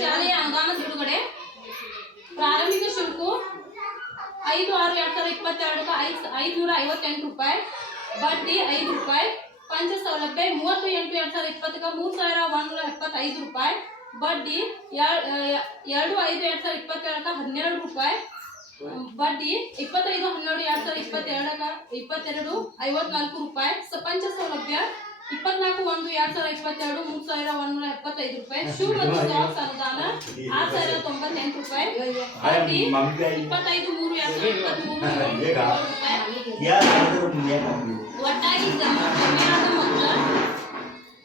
ಶಾಲೆಯ ಅನುದಾನ ಬಿಡುಗಡೆ. ಪ್ರಾರಂಭಿಕ ಶುಲ್ಕ 5/6/2022 558 ರೂಪಾಯಿ, ಬಡ್ಡಿ 5 ರೂಪಾಯಿ, ಪಂಚ ಸೌಲಭ್ಯ 30/8/2020 3175 ರೂಪಾಯಿ, ಬಡ್ಡಿ 2/5/2022 12 ರೂಪಾಯಿ, ಬಡ್ಡಿ 25/12/2022 54 ರೂಪಾಯಿ, ಪಂಚ ಸೌಲಭ್ಯ 24/1/2022 3175 ರೂಪಾಯಿ, ಶೂ ಮತ್ತು ಸಾಕ್ಸ್ ಅನುದಾನ 6098 ರೂಪಾಯಿ, ಬಡ್ಡಿ 25/3/2023 ಒಟ್ಟಾಗಿ ಜಮೆಯಾದ ಮೊತ್ತ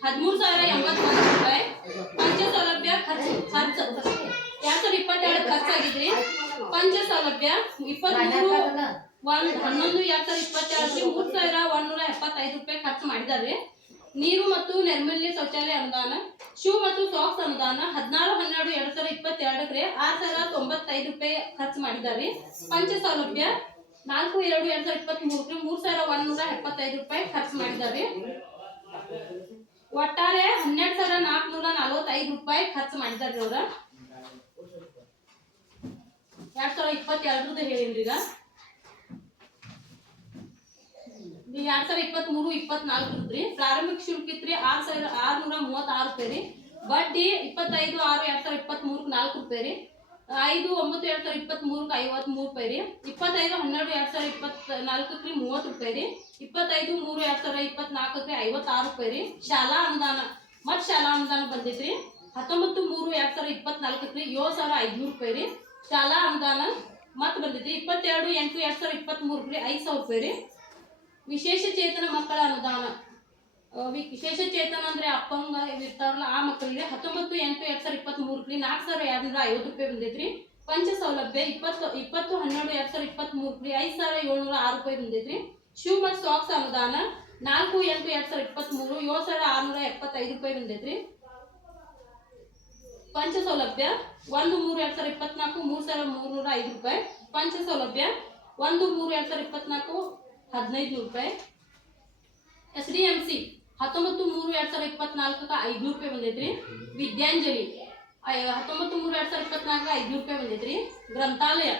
13,081 ರೂಪಾಯಿ. ಪಂಚ ಸೌಲಭ್ಯ ಖರ್ಚು 2022 ಖರ್ಚಾಗಿದ್ರಿ. ಪಂಚ ಸೌಲಭ್ಯ 23/11/2022 3,175 ರೂಪಾಯಿ ಖರ್ಚು ಮಾಡಿದ್ದಾರೆ. ನೀರು ಮತ್ತು ನೈರ್ಮಲ್ಯ ಶೌಚಾಲಯ ಅನುದಾನ, ಶೂ ಮತ್ತು ಸಾಕ್ಸ್ ಅನುದಾನ 16/12/2022 6,095 ರೂಪಾಯಿ ಖರ್ಚು ಮಾಡಿದ್ದಾರೆ. ಪಂಚ ಸೌಲಭ್ಯ 4/2/2023 3,175 ರೂಪಾಯಿ ಖರ್ಚು ಮಾಡಿದ್ದಾರೆ. ಒಟ್ಟಾರೆ 12,445 ರೂಪಾಯಿ ಖರ್ಚು ಮಾಡಿದ್ದಾರೆ. ಅವರ 2022 ಹೇಳಿನ್ರಿ. ಈಗ 2023-24 ಪ್ರಾರಂಭಿಕ ಶುಲ್ಕ ಇತ್ರಿ 6,636 ರೂಪಾಯಿ ರೀ. ಬಡ್ಡಿ 25/6/2023 4 ರೂಪಾಯಿ ರೀ. 5/9/2023 53 ರೂಪಾಯಿ ರೀ. 25/12/2024 30 ರೂಪಾಯಿ ರೀ. 25/3/2024 56 ರೂಪಾಯಿ ರೀ. ಶಾಲಾ ಅನುದಾನ ಮತ್ ಶಾಲಾ ಅನುದಾನ ಬಂದಿದ್ರಿ 19/3/2024 7,500 ರೂಪಾಯಿ ರೀ. ಶಾಲಾ ಅನುದಾನ ಮತ್ ಬಂದಿದ್ರಿ 22/8/2023 5,000 ರೂಪಾಯಿ ರೀ. ವಿಶೇಷ ಚೇತನ ಮಕ್ಕಳ ಅನುದಾನ, ವಿಶೇಷ ಚೇತನ ಅಂದ್ರೆ ಅಪ್ಪಂಗ ಇರ್ತಾರಲ್ಲ ಆ ಮಕ್ಕಳಿಗೆ 19/8/2023 4,250 ರೂಪಾಯಿ ಬಂದೈತ್ರಿ. ಪಂಚ ಸೌಲಭ್ಯ 20/12/2023 5,706 ರೂಪಾಯಿ ಬಂದೈತ್ರಿ. ಶೂ ಮತ್ತು ಸಾಕ್ಸ್ ಅನುದಾನ 4/8/2023 7,675 ರೂಪಾಯಿ ಬಂದೈತ್ರಿ. ಪಂಚ ಸೌಲಭ್ಯ 1/3/2024 3,305 ರೂಪಾಯಿ. ಪಂಚ ಸೌಲಭ್ಯ 1/3/2024 1,500 ರೂಪಾಯಿ. SDMC 19/3/2024 500 ರೂಪಾಯಿ ಬಂದೈತ್ರಿ. ವಿದ್ಯಾಂಜಲಿ 19/3/2024 500 ರೂಪಾಯಿ ಬಂದೈತ್ರಿ. ಗ್ರಂಥಾಲಯ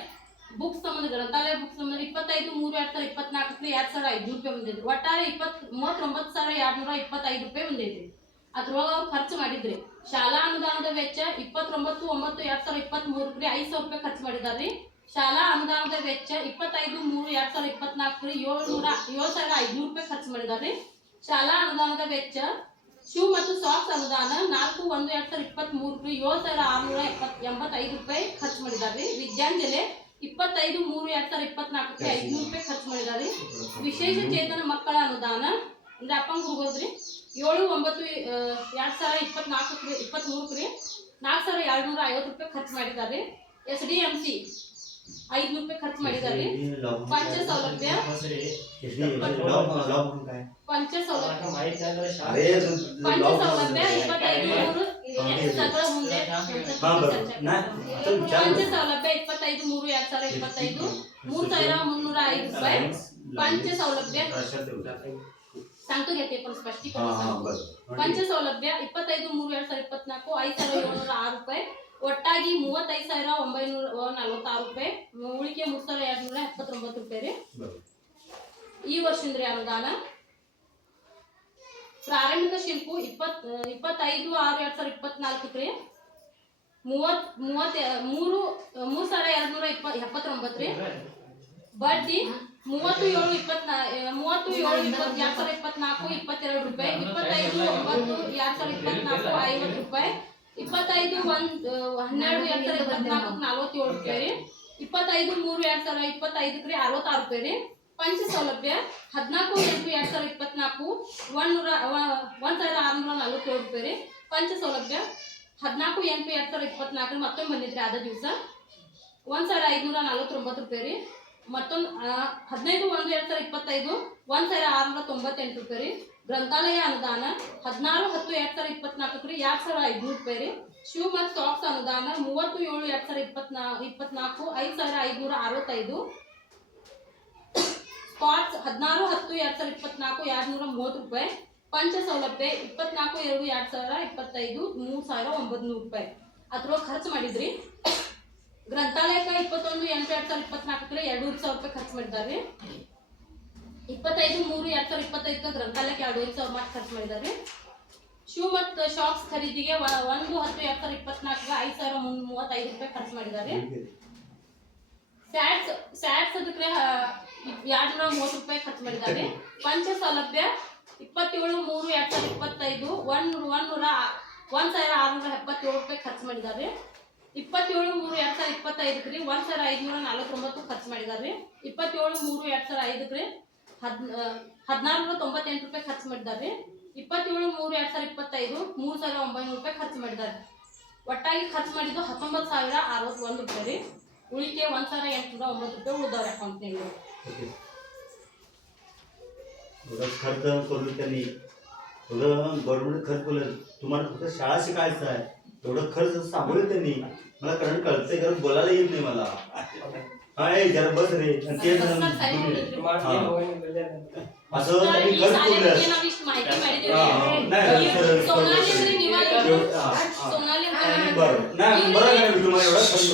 ಬುಕ್ಸ್ ಸಂಬಂಧ 25/3/2024 2,500 ರೂಪಾಯಿ ಬಂದೈತ್ರಿ. ಒಟ್ಟಾರೆ 39,225 ರೂಪಾಯಿ ಬಂದೈತ್ರಿ. ಅದ್ರೊಳಗೆ ಅವ್ರು ಖರ್ಚು ಮಾಡಿದ್ರಿ. ಶಾಲಾ ಅನುದಾನದ ವೆಚ್ಚ 29/9/2023 5,000 ರೂಪಾಯಿ ಖರ್ಚು ಮಾಡಿದಾರ್ರಿ. ಶಾಲಾ ಅನುದಾನದ ವೆಚ್ಚ 25/3/2024 7,500 ರೂಪಾಯಿ ಖರ್ಚು ಮಾಡಿದಾರ್ರಿ. ಶಾಲಾ ಅನುದಾನದ ವೆಚ್ಚ ಶೂ ಮತ್ತು ಸಾಕ್ಸ್ ಅನುದಾನ 4/1/2023 7,685 ರೂಪಾಯಿ ಖರ್ಚು ಮಾಡಿದಾರ್ರಿ. ವಿದ್ಯಾಂಜಲಿ 25/3/2024 500 ರೂಪಾಯಿ ಖರ್ಚು ಮಾಡಿದಾರ್ರಿ. ವಿಶೇಷ ಚೇತನ ಮಕ್ಕಳ ಅನುದಾನ ಅಂದ್ರೆ ಅಪ್ಪಂಗ ಹೋಗೋದ್ರಿ 7/9/2023 4,250 ರೂಪಾಯಿ ಖರ್ಚು ಮಾಡಿದಾರ್ರಿ. SDMC 500 ರೂಪಾಯಿ ಖರ್ಚು ಮಾಡಿದಾರ್ರಿ. ಪಂಚ ಸೌಲಭ್ಯ ಪಂಚ ಸೌಲಭ್ಯ 25/3/2025 3,305 ರೂಪಾಯಿ. ಪಂಚ ಸೌಲಭ್ಯ सांगतो घेते पण स्पष्टीकरण. पंच सौलभ्य 25/3/2024 5,706 ರೂಪಾಯಿ. ಒಟ್ಟಾಗಿ 35,946 ರೂಪಾಯಿ. ಉಳಿಕೆ 3,279 ರೂಪಾಯಿ ರೀ. ಈ ವರ್ಷದಿಂದ ಅನುದಾನ ಪ್ರಾರಂಭಿಕ ಶುಲ್ಕ 25/6/2024 ರೀ 3,279 ರೀ. ಬಡ್ಡಿ 37/2024 22 ರೂಪಾಯಿ. 25/9/2024 50 ರೂಪಾಯಿ. 25/1/2024 47 ರೂಪಾಯಿ ರೀ. 25/3/2025 66 ರೂಪಾಯಿ ರೀ. ಪಂಚ ಸೌಲಭ್ಯ 14/8/2024 1,647 ರೂಪಾಯಿ ರೀ. ಪಂಚ ಸೌಲಭ್ಯ 14/8/2024 ಮತ್ತೊಮ್ಮೆ ಬಂದಿದ್ರಿ ಆದ ದಿವಸ 1,549 ರೂಪಾಯಿ ರೀ. ಮತ್ತೊಂದು 15/1/2025 1,698 ರೂಪಾಯಿ ರೀ. ಗ್ರಂಥಾಲಯ ಅನುದಾನ 16/10/2024 2,500 ರೂಪಾಯಿ ರೀ. ಶೂ ಮತ್ತು ಸಾಕ್ಸ್ ಅನುದಾನ 30/7/2024 5,565. ಸ್ಪಾಟ್ಸ್ 16/10/2024 230 ರೂಪಾಯಿ. ಪಂಚ ಸೌಲಭ್ಯ 24/2/2025 3,900 ರೂಪಾಯಿ ಅದ್ರೊಳಗೆ ಖರ್ಚು ಮಾಡಿದ್ರಿ. ಗ್ರಂಥಾಲಯಕ್ಕೆ 21/8/2024 2,500 ರೂಪಾಯಿ ಖರ್ಚು ಮಾಡಿದ್ದಾರೆ. 25/3/2025 ಗ್ರಂಥಾಲಯಕ್ಕೆ 2,500 ಮಾತ್ರ ಖರ್ಚು ಮಾಡಿದ್ದಾರೆ. ಶೂ ಮತ್ತು ಶಾಕ್ಸ್ ಖರೀದಿಗೆ 1/10/2024 5,335 ರೂಪಾಯಿ ಖರ್ಚು ಮಾಡಿದ್ದಾರೆ. ಸ್ಯಾಟ್ಸ್ ಅದಕ್ಕೆ 230 ರೂಪಾಯಿ ಖರ್ಚು ಮಾಡಿದ್ದಾರೆ. ಪಂಚ ಸೌಲಭ್ಯ 27/3/2025 1,677 ರೂಪಾಯಿ ಖರ್ಚು ಮಾಡಿದ್ದಾರೆ. 27/3/2025 1,549 ಖರ್ಚು ಮಾಡಿದ್ದಾರೆ. 27/3/2005 1,498 ರೂಪಾಯಿ ಖರ್ಚು ಮಾಡಿದ್ದಾರೆ. 27/3/2025 3,900 ರೂಪಾಯಿ ಖರ್ಚು ಮಾಡಿದ್ದಾರೆ. ಒಟ್ಟಾಗಿ ಖರ್ಚು ಮಾಡಿದ್ದು 19,061 ರೂಪಾಯಿ. ಉಳಿಕೆ 1,809 ರೂಪಾಯಿ ಉಳಿದವ್ರ ಅಕೌಂಟ್ನಲ್ಲಿ. खर्च करून त्यांनी एवढं गव्हर्नमेंट खर्च बोलत तुम्हाला फक्त शाळा शिकायचं आहे एवढं खर्च सांगू त्यांनी मला कारण कळतंय कारण बोलायला येत नाही मला हा जरा बस रे आणि ते असं त्यांनी खर्च बोललं बरं नाही बरं तुम्हाला एवढा खर्च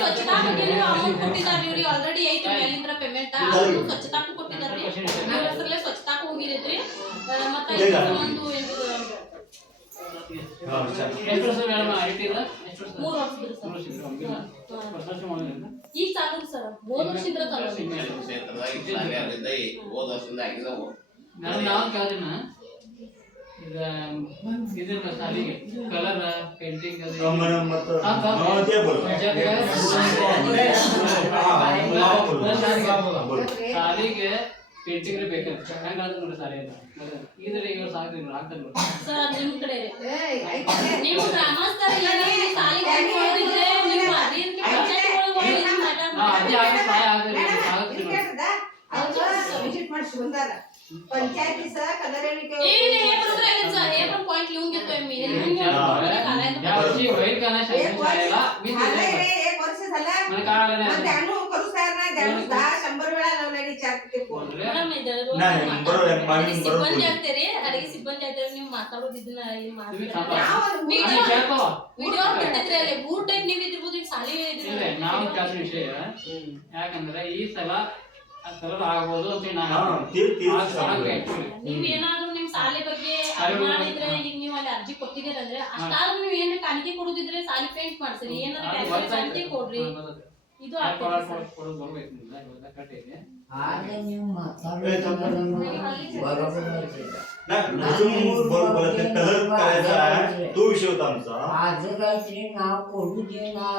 ಸ್ವಚ್ಛತಾ ಬಗ್ಗೆ ಅಮೌಂಟ್ ಕೊಟ್ಟಿದ್ದಾರೆ. ಇವ್ರಿಗೆ ಆಲ್ರೆಡಿ ಐತಿ ಮೇಲಿಂದ್ರ ಪೇಮೆಂಟ್ ಸ್ವಚ್ಛತಾಕ್ಕೂ ಕೊಟ್ಟಿದ್ದಾರೆ. ಹೆಸರಲ್ಲೇ ಸ್ವಚ್ಛತಾಕ್ಕೂ ಹೋಗಿರೈತ್ರಿ. ಮತ್ತೆ ಒಂದು 3 ಈಗ ಚಾಲು ಸರ್ ಹೋದ ವರ್ಷದಿಂದ ಚಾಲು ಸಾಲಿಗೆ ಕಲರ್ ಪೇಂಟಿಂಗ್ ಸಾಲಿಗೆ ಪೇಂಟಿಂಗ್ ಬೇಕಂತ ಹೆಂಗಾದ್ರೆ ನೋಡಿ ಸಾಲಿ ಅಂತ ಇದ್ರೆ ಈಗ ಸಾಕು ಹಾಕ್ತಾರೆ ಸರ್ ನಿಮ್ಮ ಕಡೆ ನೀವು ಗ್ರಾಮಸ್ಥರ ಏನೇ ಸಾಲಿಗೆ ಹೋಗಿದ್ರೆ ನೀವು ಅದಕ್ಕೆ ಪಂಚಾಯತ್ ಒಳಗೆ ಹೋಗಿ विजिट ಮಾಡಿ ಬಂದಾರ पंचायती सा कलर हे पण पॉइंट लिहून घेतोय मी या वर्षी होईल का नाही शाळेला मी एक वर्ष झाला मला कळालं नाही त्यानु करू तयार नाही त्यानु 10-100 वेळा लावलेली चार्ट ते फोन नाही बरोबर आहे मागील ಸಿಬ್ಬಂದಿ ಆಗ್ತಾರೆ ಅಡಿಗೆ ಸಿಬ್ಬಂದಿ ಆಗ್ತಾರೆ ನೀವು ಮಾತಾಡೋದಿದ್ದನ್ನ ವಿಡಿಯೋ ಬಿಟ್ಟಿದ್ರೆ ಅಲ್ಲಿ ಮೂರ್ ಟೈಪ್ ನೀವು ಇದ್ರಬಹುದು ಈಗ ಸಾಲಿ ಇಲ್ಲ ನಾವು ಕೆಲಸ ವಿಷಯ ಯಾಕಂದ್ರೆ ಈ ಸಲ ಕಲರ್ ಆಗಬಹುದು ಅಂತ ನಾನು ನೀವು ಏನಾದ್ರೂ ನಿಮ್ ಶಾಲೆ ಬಗ್ಗೆ ಅಭಿಮಾನ ಇದ್ರೆ ಈಗ ನೀವು ಅಲ್ಲಿ ಅರ್ಜಿ ಕೊಟ್ಟಿದ್ದೀರಂದ್ರೆ ಅಷ್ಟಾದ್ರೂ ನೀವು ಏನ್ ಕಾಣಿಕೆ ಕೊಡುದಿದ್ರೆ ಶಾಲೆ ಪೇಂಟ್ ಮಾಡ್ತೀರಿ ಏನಾದ್ರು ಶಾಂತಿ ಕೊಡ್ರಿ ಇದು कलर करायचा तो विषय होता आमचा आज काहीतरी नाव कोडू दे नाव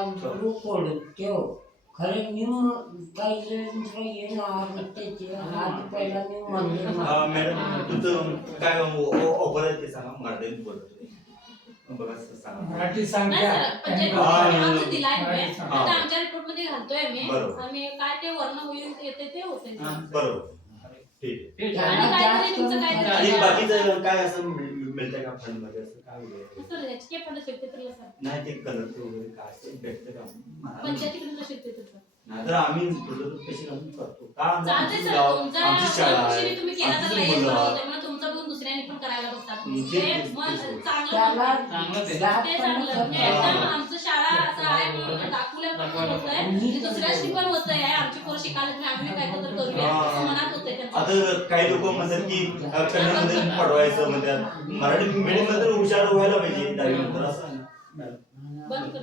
कोडू ठेव खरे न्यू काही नाव त्याचे आज पहिला न्यू मंदिर मॅडम तुझं काय ऑफर आहे ते सांगा मराठीत बोलतो मराठी सांगा दिलाय आमच्या रिपोर्ट मध्ये घालतोय आम्ही काय ते वर्ण होईल येते ते होते बरोबर ठीक आणि काहीतरी तुमचं काहीतरी आणि बाकीचं काय असं मिळतं का फंड मध्ये असं काय सर एचके फंड शिकते तर सर नाही ते कलरचं वगैरे काय असं भेटतं का पंचायतीकडे शिकते तर नाहीतर आम्ही पैसे घालून करतो का चालते सर तुमच्या तुम्ही केला तर लई बरं होतं म्हणून तुमचं बघून दुसऱ्यांनी पण करायला बघतात ते चांगलं एकदम आमचं शाळा असं आहे म्हणून दाखवल्याप्रमाणे होतंय दुसऱ्याशी पण होतंय आमची पोरं शिकायला आम्ही काय तर करूया असं मनात होतंय आता काही लोक म्हणतात की कन्नडमध्ये पडवायचं म्हणतात मराठी मीडियम मध्ये हुशार व्हायला पाहिजे 10वी नंतर असं बंद कर